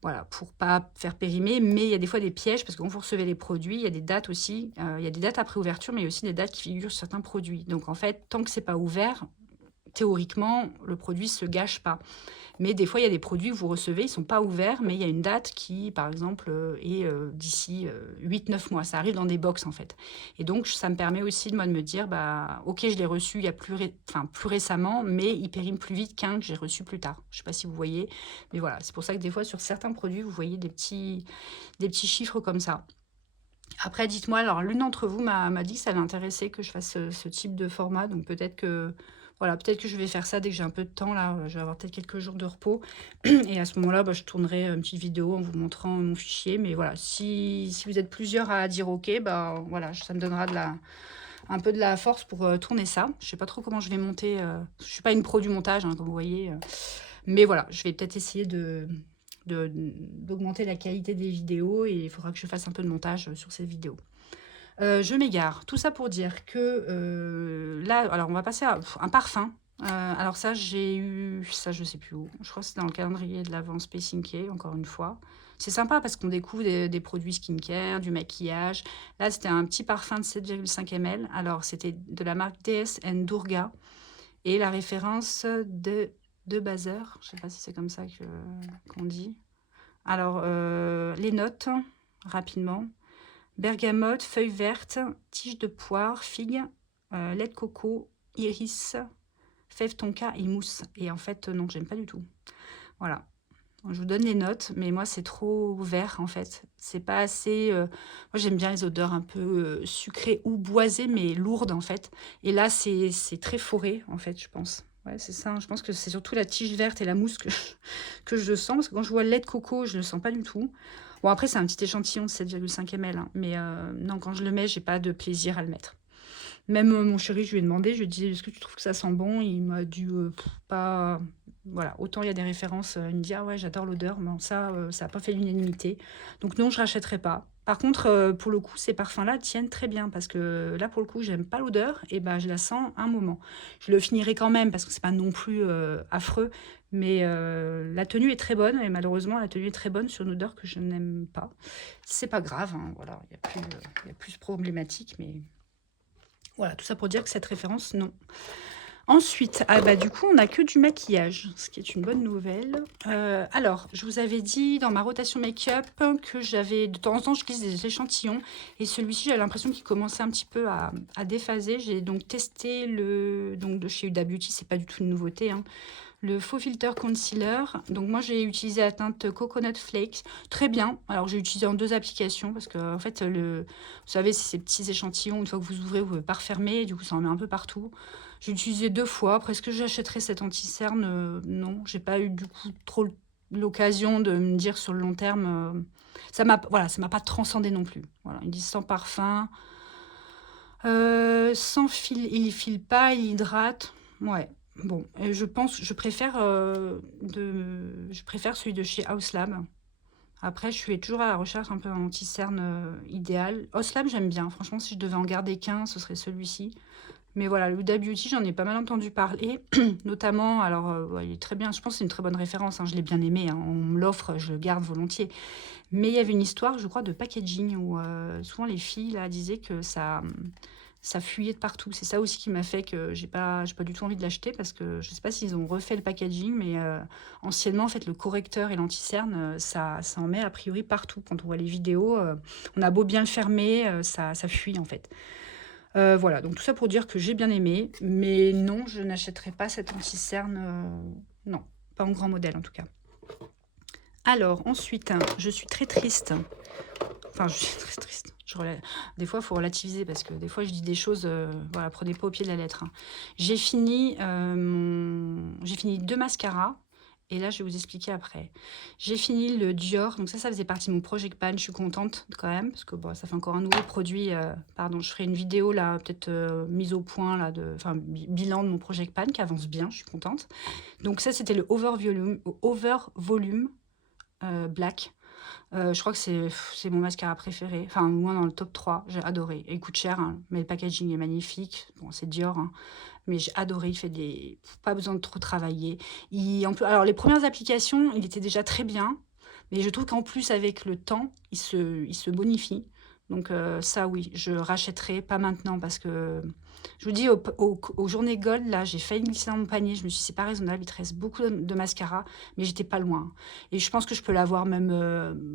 voilà, pour pas faire périmer. Mais il y a des fois des pièges, parce que quand vous recevez les produits, il y a des dates aussi. Il y a des dates après ouverture, mais il y a aussi des dates qui figurent sur certains produits. Donc en fait, tant que c'est pas ouvert, théoriquement, le produit se gâche pas. Mais des fois, il y a des produits que vous recevez, ils sont pas ouverts, mais il y a une date qui, par exemple, est d'ici 8-9 mois. Ça arrive dans des box, en fait. Et donc, ça me permet aussi de, moi, de me dire, bah, ok, je l'ai reçu il y a plus récemment, mais il périme plus vite qu'un que j'ai reçu plus tard. Je sais pas si vous voyez, mais voilà. C'est pour ça que des fois, sur certains produits, vous voyez des petits chiffres comme ça. Après, dites-moi, alors l'une d'entre vous m'a dit que ça l'intéressait que je fasse ce type de format, donc peut-être que Voilà, peut-être que je vais faire ça dès que j'ai un peu de temps là, je vais avoir peut-être quelques jours de repos et à ce moment-là, bah, je tournerai une petite vidéo en vous montrant mon fichier. Mais voilà, si vous êtes plusieurs à dire OK, bah, voilà, ça me donnera un peu de la force pour, tourner ça. Je sais pas trop comment je vais monter, je suis pas une pro du montage, hein, comme vous voyez, mais voilà, je vais peut-être essayer d'augmenter la qualité des vidéos et il faudra que je fasse un peu de montage, sur ces vidéos. Je m'égare. Tout ça pour dire que là, alors on va passer à un parfum. Alors ça, j'ai eu ça, je sais plus où. Je crois que c'est dans le calendrier de l'Avent Space Inké, encore une fois. C'est sympa parce qu'on découvre des produits skincare, du maquillage. Là, c'était un petit parfum de 7,5 ml. Alors, c'était de la marque DS Durga. Et la référence de Bazer. Je sais pas si c'est comme ça qu'on dit. Alors, les notes, rapidement. Bergamote, feuilles vertes, tiges de poire, figues, lait de coco, iris, fève tonka et mousse. Et en fait, non, j'aime pas du tout. Voilà. Je vous donne les notes, mais moi, c'est trop vert, en fait. C'est pas assez... moi, j'aime bien les odeurs un peu sucrées ou boisées, mais lourdes, en fait. Et là, c'est très forêt, en fait, je pense. Ouais, c'est ça. Je pense que c'est surtout la tige verte et la mousse que je sens. Parce que quand je vois le lait de coco, je le sens pas du tout. Bon, après, c'est un petit échantillon de 7,5 ml. Hein, mais non, quand je le mets, j'ai pas de plaisir à le mettre. Même mon chéri, je lui ai demandé, je lui ai dit, est-ce que tu trouves que ça sent bon? Il m'a dit, pas... Voilà, autant il y a des références, il me dit, ah ouais, j'adore l'odeur, mais ça n'a pas fait l'unanimité. Donc non, je rachèterai pas. Par contre, pour le coup, ces parfums-là tiennent très bien, parce que là, pour le coup, j'aime pas l'odeur, et ben je la sens un moment. Je le finirai quand même, parce que c'est pas non plus affreux, mais la tenue est très bonne, et malheureusement, la tenue est très bonne sur une odeur que je n'aime pas. C'est pas grave, hein, voilà, il y a plus problématique, mais... Voilà, tout ça pour dire que cette référence, non. Ensuite, ah bah, du coup, on n'a que du maquillage, ce qui est une bonne nouvelle. Alors, je vous avais dit dans ma rotation make-up que j'avais, de temps en temps, je glisse des échantillons. Et celui-ci, j'avais l'impression qu'il commençait un petit peu à déphaser. J'ai donc testé donc de chez Huda Beauty, c'est pas du tout une nouveauté, hein, le faux filter concealer. Donc moi j'ai utilisé la teinte Coconut Flakes, très bien. Alors j'ai utilisé en 2 applications parce que en fait vous savez c'est ces petits échantillons, une fois que vous ouvrez vous pouvez pas refermer, du coup ça en met un peu partout. J'ai utilisé 2 fois. Après est-ce que j'achèterais cet anti-cerne? Non, j'ai pas eu du coup trop l'occasion de me dire sur le long terme. Ça m'a pas transcendé non plus. Voilà, ils disent sans parfum, sans fil, il file pas, il hydrate. Ouais. Bon, je préfère, je préfère celui de chez House Lab. Après, je suis toujours à la recherche un peu d'un anti-cerne idéal. House Lab, j'aime bien. Franchement, si je devais en garder qu'un, ce serait celui-ci. Mais voilà, le Huda Beauty, j'en ai pas mal entendu parler. Notamment, alors, ouais, il est très bien. Je pense que c'est une très bonne référence, hein, je l'ai bien aimé, hein. On me l'offre, je le garde volontiers. Mais il y avait une histoire, je crois, de packaging où souvent les filles là, disaient que ça fuyait de partout. C'est ça aussi qui m'a fait que j'ai pas du tout envie de l'acheter parce que je sais pas s'ils ont refait le packaging, mais anciennement, en fait, le correcteur et l'anti-cerne, ça en met a priori partout. Quand on voit les vidéos, on a beau bien le fermer, ça fuit en fait. Voilà, donc tout ça pour dire que j'ai bien aimé, mais non, je n'achèterai pas cet anti-cerne, non, pas en grand modèle en tout cas. Alors ensuite, je suis très triste. Enfin, je suis très triste. Des fois, il faut relativiser parce que des fois, je dis des choses, voilà, prenez pas au pied de la lettre, hein. J'ai fini 2 mascaras et là, je vais vous expliquer après. J'ai fini le Dior, donc ça faisait partie de mon Project Pan. Je suis contente quand même parce que bon, ça fait encore un nouveau produit. Pardon, je ferai une vidéo là, peut-être mise au point là, enfin bilan de mon Project Pan qui avance bien. Je suis contente. Donc ça, c'était le Over Volume Black. Je crois que c'est mon mascara préféré, enfin au moins dans le top 3, j'ai adoré. Il coûte cher, hein, mais le packaging est magnifique. Bon, c'est Dior, hein, mais j'ai adoré, il fait pas besoin de trop travailler. Alors les premières applications, il était déjà très bien, mais je trouve qu'en plus avec le temps, il se bonifie. Donc ça oui, je rachèterai, pas maintenant parce que je vous dis aux journées gold, là, j'ai failli glisser dans mon panier. Je me suis dit, c'est pas raisonnable, il te reste beaucoup de mascara, mais j'étais pas loin. Et je pense que je peux l'avoir même,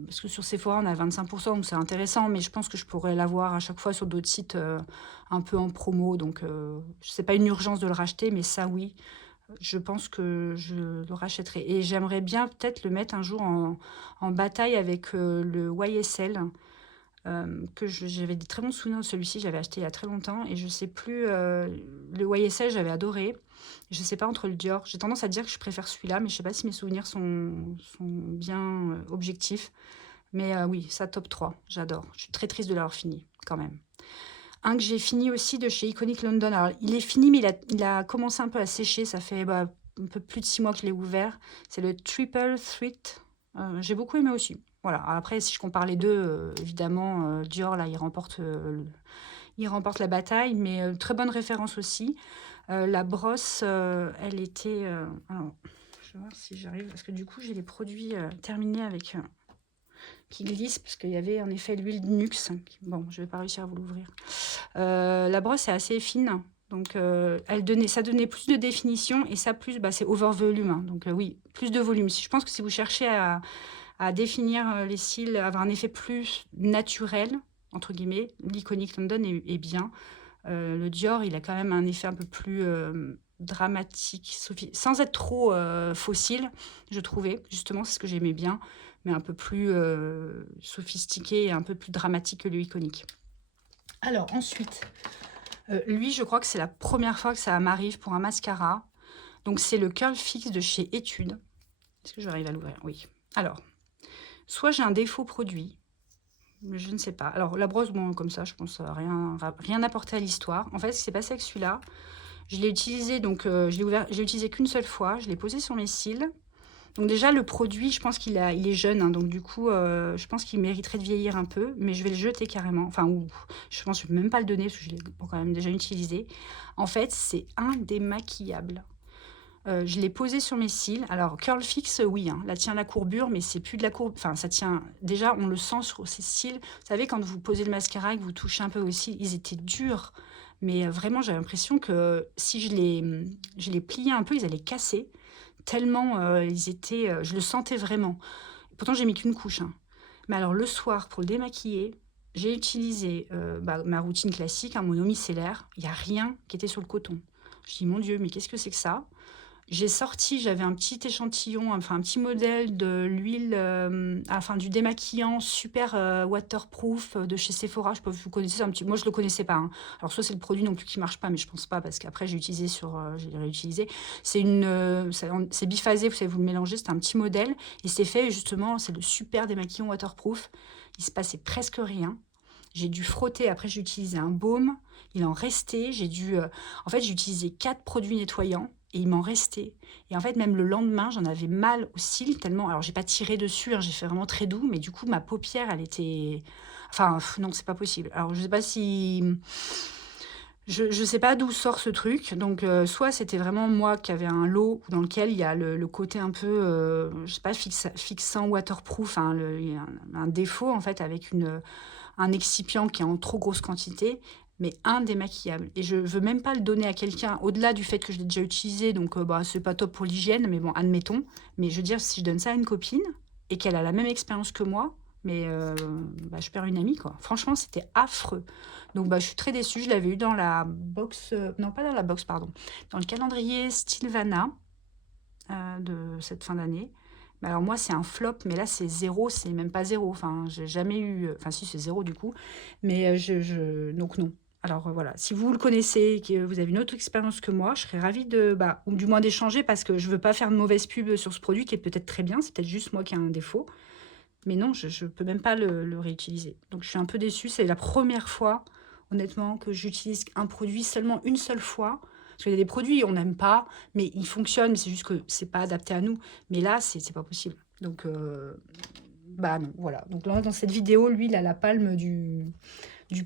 parce que sur Sephora, on a 25%, donc c'est intéressant, mais je pense que je pourrais l'avoir à chaque fois sur d'autres sites un peu en promo. Donc, c'est pas une urgence de le racheter, mais ça, oui, je pense que je le rachèterai. Et j'aimerais bien peut-être le mettre un jour en bataille avec le YSL. J'avais des très bons souvenirs de celui-ci, j'avais acheté il y a très longtemps et je sais plus, le YSL j'avais adoré. Je sais pas entre le Dior, j'ai tendance à dire que je préfère celui-là, mais je sais pas si mes souvenirs sont bien objectifs. Mais oui, ça top 3, j'adore. Je suis très triste de l'avoir fini, quand même. Un que j'ai fini aussi de chez Iconic London. Alors, il est fini, mais il a commencé un peu à sécher. Ça fait un peu plus de 6 mois que je l'ai ouvert. C'est le Triple Threat. J'ai beaucoup aimé aussi. Voilà. Après, si je compare les deux, évidemment, Dior, là, il remporte la bataille, mais très bonne référence aussi. La brosse, elle était... alors, je vais voir si j'arrive, parce que du coup, j'ai les produits terminés avec... qui glisse, parce qu'il y avait en effet l'huile de Nuxe. Bon, je vais pas réussir à vous l'ouvrir. La brosse est assez fine, donc ça donnait plus de définition, et ça plus, c'est over volume, hein. Donc oui, plus de volume. Je pense que si vous cherchez à définir les cils, avoir un effet plus naturel, entre guillemets, l'Iconic London est bien. Le Dior, il a quand même un effet un peu plus dramatique, sans être trop fossile, je trouvais. Justement, c'est ce que j'aimais bien, mais un peu plus sophistiqué et un peu plus dramatique que le Iconic. Alors, ensuite, lui, je crois que c'est la première fois que ça m'arrive pour un mascara. Donc, c'est le Curl Fix de chez Etude. Est-ce que j'arrive à l'ouvrir? Oui. Alors, soit j'ai un défaut produit, je ne sais pas. Alors, la brosse, bon, comme ça, je pense rien apporter à l'histoire. En fait, ce qui s'est passé avec celui-là, je l'ai utilisé, donc je l'ai ouvert, j'ai utilisé qu'une seule fois. Je l'ai posé sur mes cils. Donc déjà, le produit, je pense il est jeune, hein, donc du coup, je pense qu'il mériterait de vieillir un peu, mais je vais le jeter carrément. Enfin, je pense que je ne vais même pas le donner, parce que je l'ai quand même déjà utilisé. En fait, c'est indémaquillable. Je l'ai posé sur mes cils. Alors, Curl Fix, oui, hein, là tient la courbure, mais c'est plus de la courbe. Enfin, ça tient. Déjà, on le sent sur ses cils. Vous savez, quand vous posez le mascara et que vous touchez un peu aux cils, ils étaient durs. Mais vraiment, j'avais l'impression que si je les pliais un peu, ils allaient casser. Tellement ils étaient. Je le sentais vraiment. Pourtant, j'ai mis qu'une couche, hein. Mais alors, le soir, pour le démaquiller, j'ai utilisé ma routine classique, un monomicellaire. Il n'y a rien qui était sur le coton. Je dis, mon Dieu, mais qu'est-ce que c'est que ça? J'ai sorti, j'avais un petit échantillon, enfin un petit modèle de l'huile, enfin du démaquillant super waterproof de chez Sephora. Je sais pas si vous connaissez, moi je le connaissais pas, hein. Alors soit c'est le produit non plus qui marche pas, mais je pense pas parce qu'après j'ai utilisé j'ai réutilisé. C'est biphasé, vous savez, vous le mélangez, c'est un petit modèle et c'est fait justement, c'est le super démaquillant waterproof. Il se passait presque rien. J'ai dû frotter, après j'ai utilisé un baume, il en restait, en fait j'ai utilisé 4 produits nettoyants et il m'en restait. Et en fait, même le lendemain, j'en avais mal aux cils tellement. Alors, j'ai pas tiré dessus, hein, j'ai fait vraiment très doux, mais du coup, ma paupière, elle était. Enfin, non, c'est pas possible. Alors, je sais pas si. Je sais pas d'où sort ce truc. Donc, soit c'était vraiment moi qui avais un lot dans lequel il y a le côté un peu, je sais pas, fixant, waterproof, hein, il y a un défaut en fait avec un excipient qui est en trop grosse quantité, mais indémaquillable. Et je veux même pas le donner à quelqu'un, au-delà du fait que je l'ai déjà utilisé, donc c'est pas top pour l'hygiène, mais bon, admettons. Mais je veux dire, si je donne ça à une copine et qu'elle a la même expérience que moi, mais je perds une amie, quoi. Franchement, c'était affreux. Donc, je suis très déçue. Je l'avais eu dans la box, non pas dans la box, pardon, dans le calendrier Stilvana de cette fin d'année. Mais alors moi, c'est un flop, mais là, c'est zéro, c'est même pas zéro. Enfin, j'ai jamais eu... Enfin, si, c'est zéro du coup. Mais donc non. Alors voilà, si vous le connaissez, que vous avez une autre expérience que moi, je serais ravie ou du moins d'échanger parce que je veux pas faire de mauvaise pub sur ce produit qui est peut-être très bien, c'est peut-être juste moi qui ai un défaut. Mais non, je peux même pas le réutiliser. Donc je suis un peu déçue, c'est la première fois, honnêtement, que j'utilise un produit seulement une seule fois. Parce qu'il y a des produits, on n'aime pas, mais ils fonctionnent, mais c'est juste que c'est pas adapté à nous. Mais là, c'est pas possible. Donc, non, voilà. Donc là, dans cette vidéo, lui, il a la palme du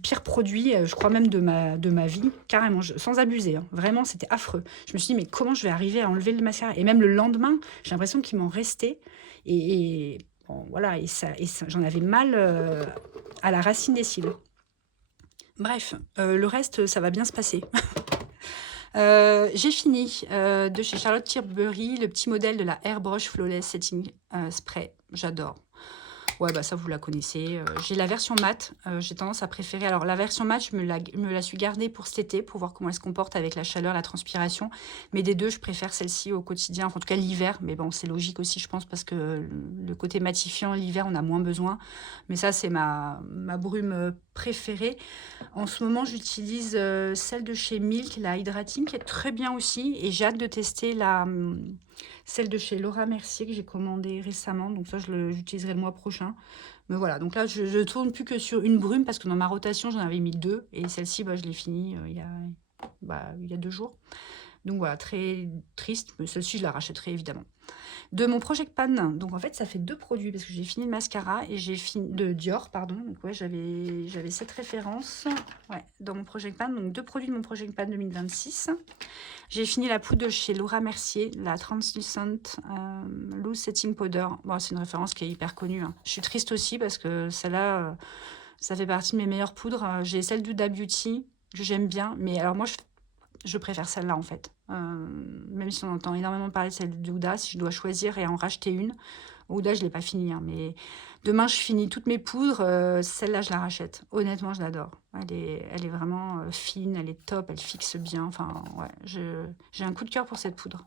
pire produit, je crois même de ma vie, carrément, sans abuser, hein. Vraiment, c'était affreux. Je me suis dit, mais comment je vais arriver à enlever le mascara? Et même le lendemain, j'ai l'impression qu'il m'en restait. Et bon, voilà, et ça, j'en avais mal à la racine des cils. Bref, le reste, ça va bien se passer. J'ai fini de chez Charlotte Tilbury, le petit modèle de la Airbrush Flawless Setting Spray. J'adore. Ouais, bah ça, vous la connaissez. J'ai la version mat. J'ai tendance à préférer. Alors, la version mat, je me la suis gardée pour cet été, pour voir comment elle se comporte avec la chaleur, la transpiration. Mais des deux, je préfère celle-ci au quotidien, enfin, en tout cas l'hiver. Mais bon, c'est logique aussi, je pense, parce que le côté matifiant, l'hiver, on a moins besoin. Mais ça, c'est ma brume préférée. En ce moment, j'utilise celle de chez Milk, la Hydrating, qui est très bien aussi. Et j'ai hâte de tester celle de chez Laura Mercier que j'ai commandée récemment. Donc ça, j'utiliserai le mois prochain. Mais voilà, donc là, je tourne plus que sur une brume parce que dans ma rotation, j'en avais mis 2. Et celle-ci, bah, je l'ai finie il y a 2 jours. Donc voilà, très triste. Mais celle-ci, je la rachèterai évidemment. De mon Project Pan, donc en fait, ça fait 2 produits parce que j'ai fini le mascara et j'ai fini de Dior, pardon. Donc ouais, j'avais cette référence, ouais, dans mon Project Pan. Donc 2 produits de mon Project Pan 2026. J'ai fini la poudre de chez Laura Mercier, la Translucent Loose Setting Powder. Bon, c'est une référence qui est hyper connue, hein. Je suis triste aussi parce que celle-là, ça fait partie de mes meilleures poudres. J'ai celle d'Huda Beauty que j'aime bien, mais alors moi, je préfère celle-là en fait. Même si on entend énormément parler de celle de Huda, si je dois choisir et en racheter une, Huda, je ne l'ai pas finie, hein, mais demain je finis toutes mes poudres, celle-là je la rachète. Honnêtement, je l'adore. Elle est vraiment fine, elle est top, elle fixe bien. Enfin, ouais, j'ai un coup de cœur pour cette poudre.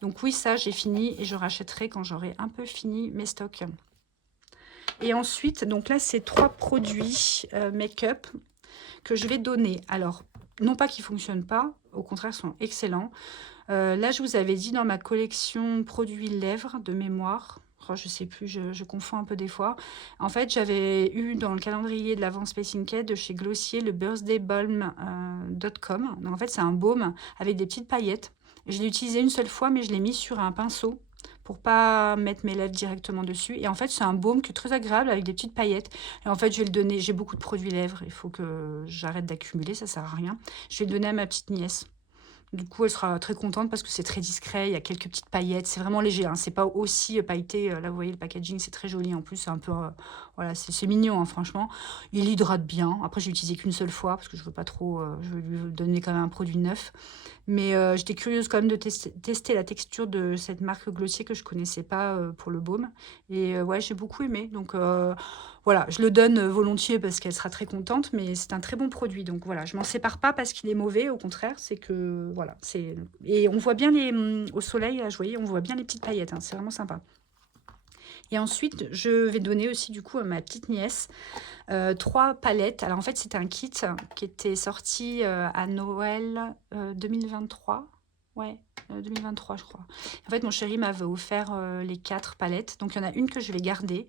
Donc oui, ça j'ai fini et je rachèterai quand j'aurai un peu fini mes stocks. Et ensuite, donc là, c'est 3 produits make-up que je vais donner. Alors, non pas qu'ils ne fonctionnent pas, au contraire, ils sont excellents. Là, je vous avais dit dans ma collection produits lèvres de mémoire, oh, je sais plus, je confonds un peu des fois. En fait, j'avais eu dans le calendrier de l'Avent Space Inked de chez Glossier le birthdaybalm.com. Donc en fait, c'est un baume avec des petites paillettes. Je l'ai utilisé une seule fois, mais je l'ai mis sur un pinceau pour pas mettre mes lèvres directement dessus. Et en fait, c'est un baume qui est très agréable avec des petites paillettes. Et en fait, je vais le donner. J'ai beaucoup de produits lèvres. Il faut que j'arrête d'accumuler. Ça sert à rien. Je vais le donner à ma petite nièce. Du coup, elle sera très contente parce que c'est très discret. Il y a quelques petites paillettes. C'est vraiment léger, hein. C'est pas aussi pailleté. Là, vous voyez, le packaging, c'est très joli. En plus, c'est un peu... voilà, c'est mignon, hein, franchement. Il hydrate bien. Après, j'ai utilisé qu'une seule fois parce que je veux pas trop... je veux lui donner quand même un produit neuf. Mais j'étais curieuse quand même de tester la texture de cette marque Glossier que je connaissais pas pour le baume. Et ouais, j'ai beaucoup aimé. Donc voilà, je le donne volontiers parce qu'elle sera très contente, mais c'est un très bon produit. Donc voilà, je m'en sépare pas parce qu'il est mauvais. Au contraire, c'est que voilà, c'est... Et on voit bien au soleil, là, je voyais, on voit bien les petites paillettes, hein, c'est vraiment sympa. Et ensuite, je vais donner aussi du coup à ma petite nièce 3 palettes. Alors en fait, c'est un kit qui était sorti à Noël 2023. Ouais, 2023 je crois. En fait, mon chéri m'avait offert les 4 palettes. Donc il y en a une que je vais garder,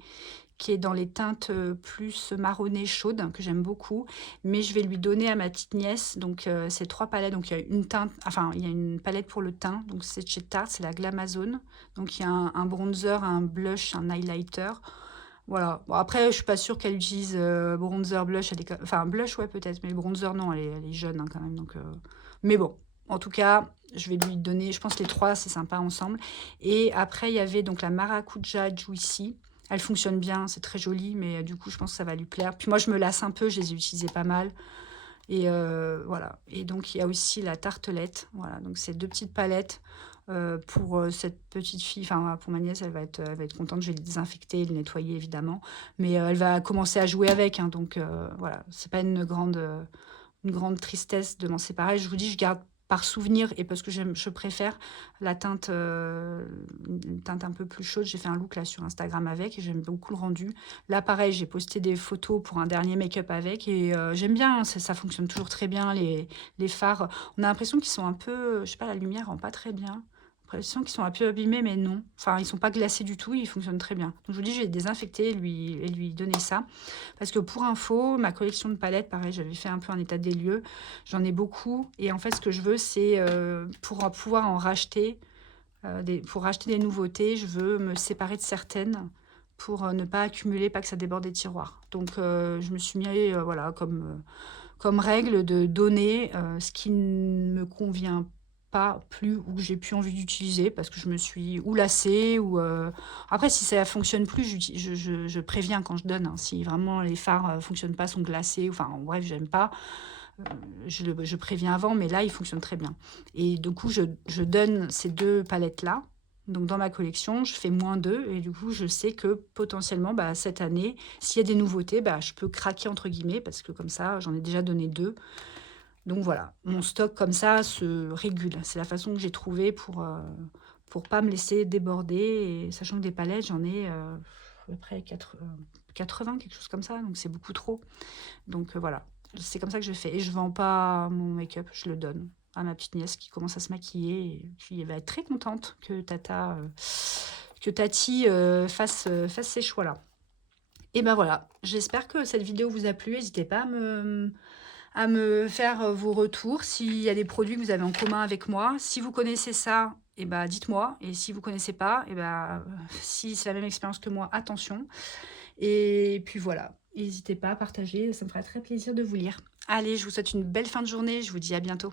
qui est dans les teintes plus marronnées chaudes, que j'aime beaucoup. Mais je vais lui donner à ma petite nièce, donc ces 3 palettes. Donc il y a une teinte, enfin il y a une palette pour le teint, donc c'est chez Tarte, c'est la Glamazone. Donc il y a un bronzer, un blush, un highlighter. Voilà. Bon, après, je suis pas sûre qu'elle utilise bronzer, blush. Enfin, blush, ouais, peut-être, mais le bronzer, non, elle est jeune hein, quand même. Donc, mais bon, en tout cas, je vais lui donner, je pense, les 3, c'est sympa ensemble. Et après, il y avait donc la Maracuja Juicy. Elle fonctionne bien, c'est très joli, mais du coup, je pense que ça va lui plaire. Puis moi, je me lasse un peu, je les ai utilisées pas mal. Et voilà. Et donc, il y a aussi la tartelette. Voilà, donc c'est 2 petites palettes. Pour cette petite fille, enfin pour ma nièce, elle va être contente. Je vais les désinfecter, les nettoyer évidemment, mais elle va commencer à jouer avec, hein, donc voilà, c'est pas une grande tristesse de m'en séparer. Je vous dis, je garde par souvenir et parce que je préfère la teinte, une teinte un peu plus chaude. J'ai fait un look là sur Instagram avec et j'aime beaucoup le rendu. Là, pareil, j'ai posté des photos pour un dernier make-up avec et j'aime bien, hein, ça fonctionne toujours très bien. Les fards, on a l'impression qu'ils sont un peu, je sais pas, la lumière rend pas très bien. L'impression qu'ils sont un peu abîmés, mais non. Enfin, ils sont pas glacés du tout, ils fonctionnent très bien. Donc je vous dis, je vais les désinfecter et lui donner ça. Parce que pour info, ma collection de palettes, pareil, j'avais fait un peu un état des lieux. J'en ai beaucoup. Et en fait, ce que je veux, c'est pour pouvoir en racheter, pour racheter des nouveautés, je veux me séparer de certaines pour ne pas accumuler, pas que ça déborde des tiroirs. Donc je me suis mis, voilà, comme règle de donner ce qui ne me convient pas plus ou que j'ai plus envie d'utiliser parce que je me suis ou lassée ou après si ça fonctionne plus je préviens quand je donne, hein. Si vraiment les fards fonctionnent pas, sont glacés, enfin bref, j'aime pas, je préviens avant, mais là ils fonctionnent très bien et du coup je donne ces 2 palettes là Donc dans ma collection, je fais -2 et du coup, je sais que potentiellement, bah, cette année, s'il y a des nouveautés, bah, je peux «craquer» entre guillemets parce que comme ça, j'en ai déjà donné 2. Donc voilà, mon stock comme ça se régule. C'est la façon que j'ai trouvé pour pas me laisser déborder et sachant que des palettes, j'en ai, à peu près 80, quelque chose comme ça, donc c'est beaucoup trop. Donc voilà, c'est comme ça que je fais et je vends pas mon make-up, je le donne à ma petite nièce qui commence à se maquiller et puis elle va être très contente que Tati, fasse ces choix-là. Et ben voilà, j'espère que cette vidéo vous a plu. N'hésitez pas à me faire vos retours, s'il y a des produits que vous avez en commun avec moi. Si vous connaissez ça, et ben dites-moi. Et si vous connaissez pas, et ben si c'est la même expérience que moi, attention. Et puis voilà, n'hésitez pas à partager, ça me ferait très plaisir de vous lire. Allez, je vous souhaite une belle fin de journée, je vous dis à bientôt.